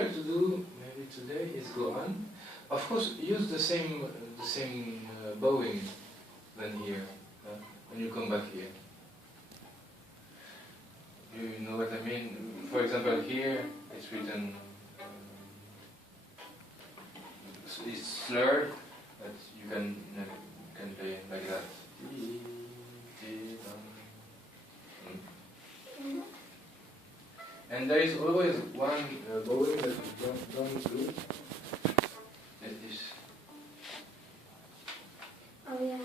try to do maybe today is go on. Of course, use the same bowing than here when you come back here. You know what I mean? For example, here it's written. It's slurred, but you can play like that. And there is always one bowing that you don't do. Like this. Oh yeah.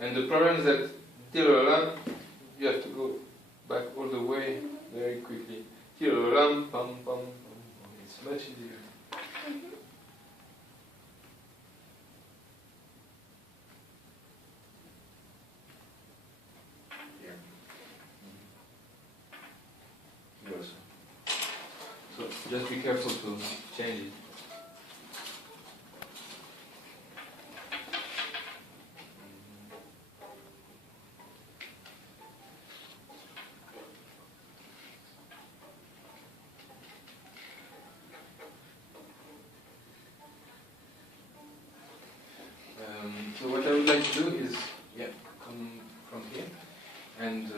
And the problem is that till you have to go back all the way very quickly. Till pam pam pam. It's much easier. So just be careful to change it. So what I would like to do is, come from here and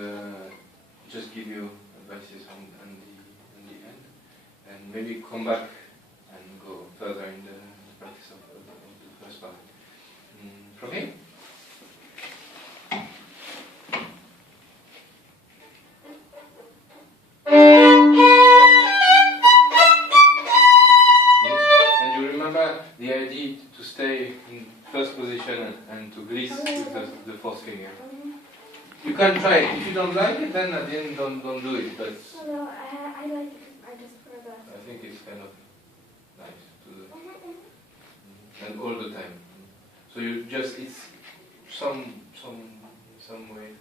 just give you advices on the end, and maybe come back and go further in the practice of the first part. From here? And you remember the idea to stay in first position and to gliss with the fourth finger. You can try it. If you don't like it, then at the end don't do it. But no, I like it. I just forgot. I think it's kind of nice to do, and all the time. So you just it's some way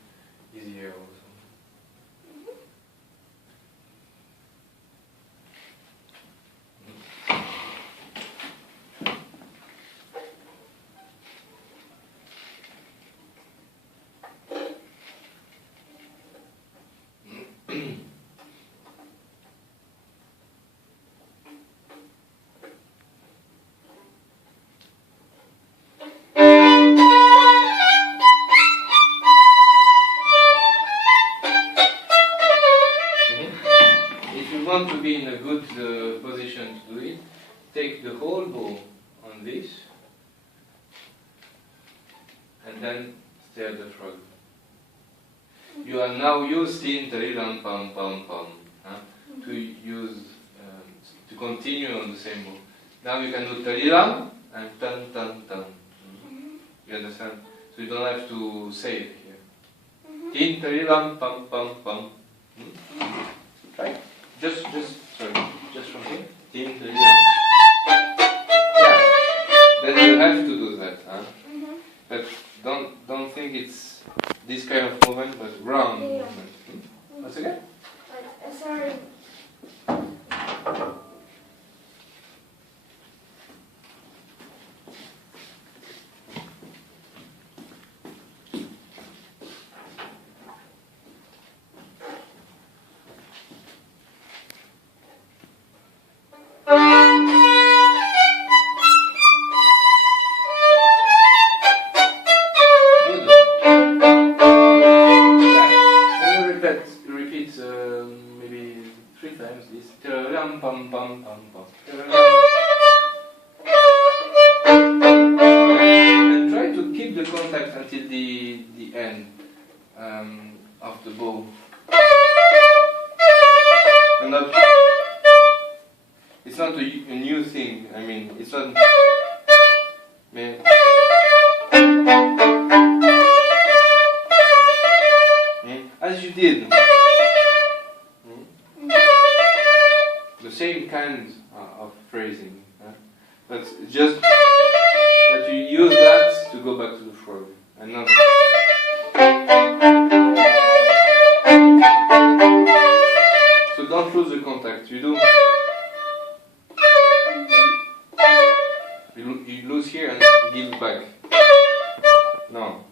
easier also. Want to be in a good position to do it, take the whole bow on this and then stay at the frog. You are now using tariram pam pam pam to use to continue on the same bow. Now you can do tariram and tan tan tan. You understand? So you don't have to say it here. Tin tariram pam pam pam. Right? Just from here. Tin tariram. Yeah. Then you have to do that, But don't think it's this kind of movement, but round movement. Once again? Sorry. And try to keep the contact until the end of the bow. And not, it's not a new thing. I mean, it's not. As you did. The same kind of phrasing, but just that you use that to go back to the frog and not. So don't lose the contact. You do. You lose here and give back. No.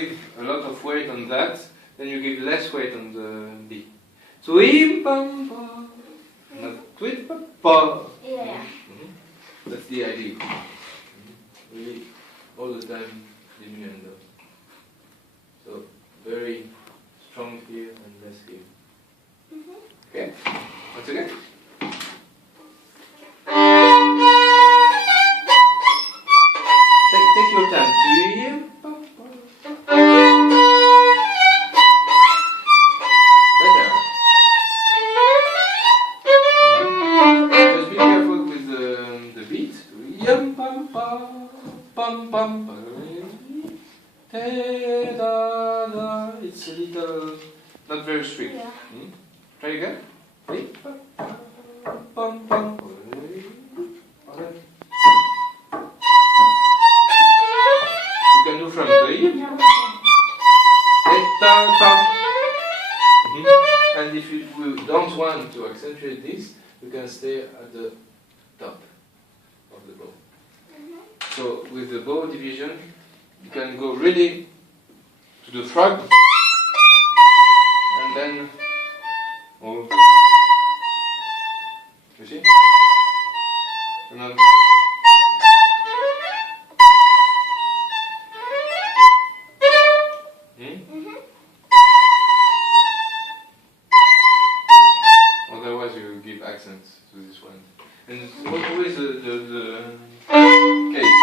give a lot of weight on that, then you give less weight on the B. Twim pam pa, not twit pam pa. Yeah. That's the idea. Really, all the time diminuendo. So very strong here and less here. Okay. Once again. Take your time. Better. Just be careful with the beat. Yum pam pam pam pam. It's a little not very strict. Yeah. Try again. Pam pam. You can do from the and if we don't want to accentuate this, we can stay at the top of the bow. So with the bow division, you can go really to the frog and then oh, you see? And then otherwise you give accents to this one. And what is the case?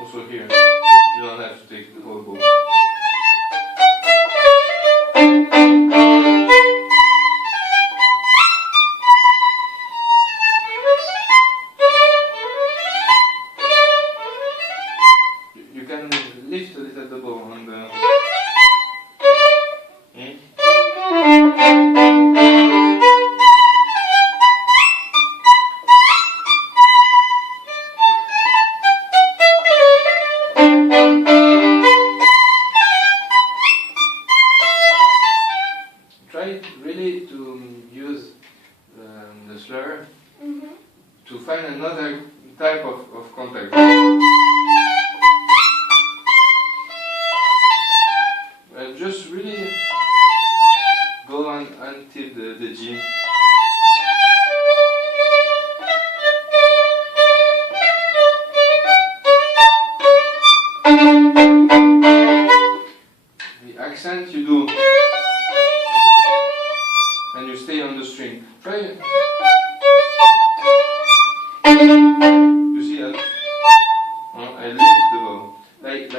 Also here, you don't have to take the whole bow. You can lift a little the bow on the... Try really to use the slur to find another type of contact. Just really go on until the G. The accent you do and you stay on the string. Try it. You see that? I lift the bow. Like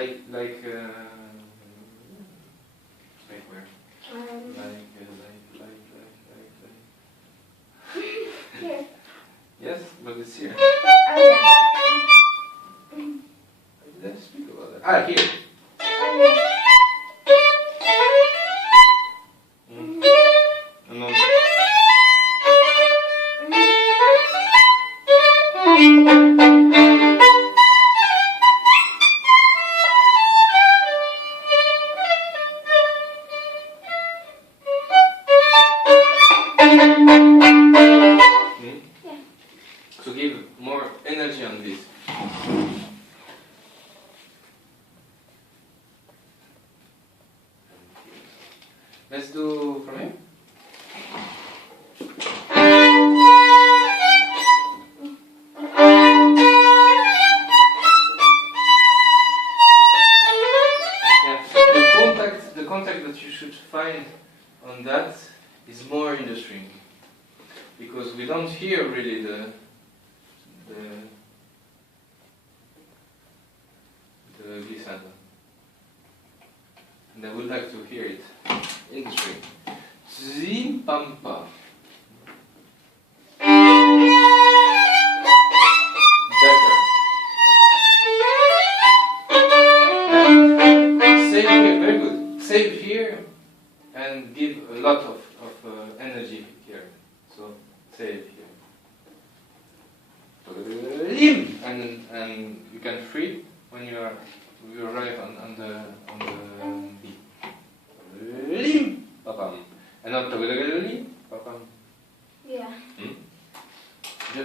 where? Here. Yes, but it's here. Oh, yeah. Let's speak about that. Ah, here. And then so give more energy on this. Let's do from here. Yeah. The contact that you should find on that is more in the string, because we don't hear really the glissando. And I would like to hear it in the string. Zim pam pa. Better. Save here, very good. Save here and give a lot of energy here. So save here. Lim, and you can free when you arrive on the B. Lim, papam, and not lim, papam. Yeah.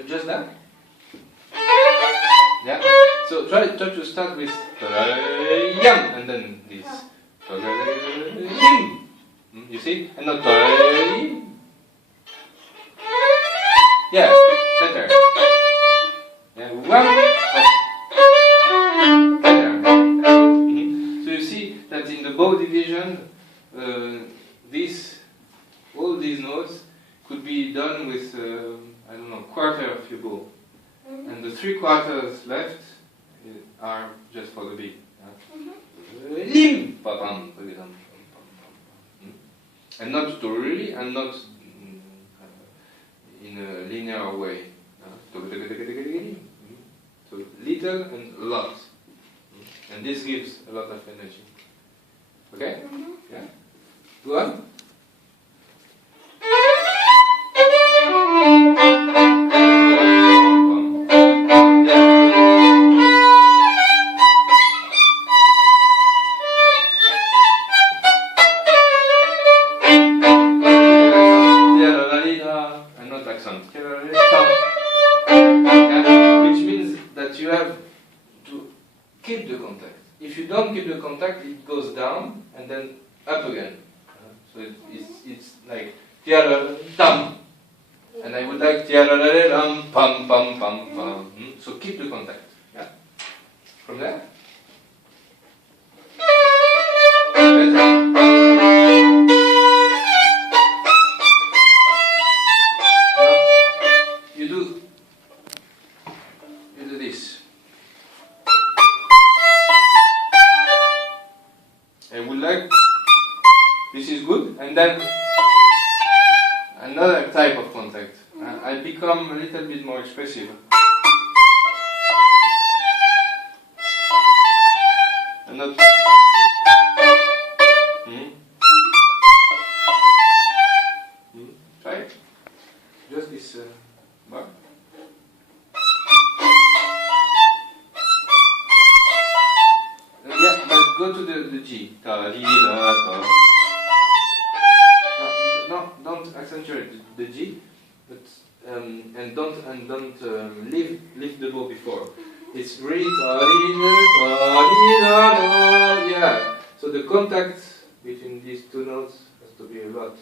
Just that. Yeah. So try to start with yam and then this. You see? And not yeah, better. Yeah, one. Better. So you see that in the bow division, all these notes could be done with I don't know, quarter of your bow, and the 3/4 left are just for the beat. Lim, pa-pam, pa-pam. And not totally, and not in a linear way. So little and a lot. And this gives a lot of energy. Okay? Yeah? Go on. Keep the contact. If you don't keep the contact, it goes down and then up again. So it's like tam, and I would like pam pam pam pam. So keep the contact. Yeah. From there. Better. You do this. I would like, this is good, and then another type of contact. I become a little bit more expressive. And not, try it. Just this bar. Yeah, but go to the G. No, don't accentuate the G, but and don't leave the bow before. It's really yeah. So the contact between these two notes has to be a lot.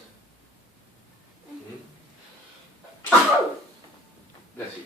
That's it.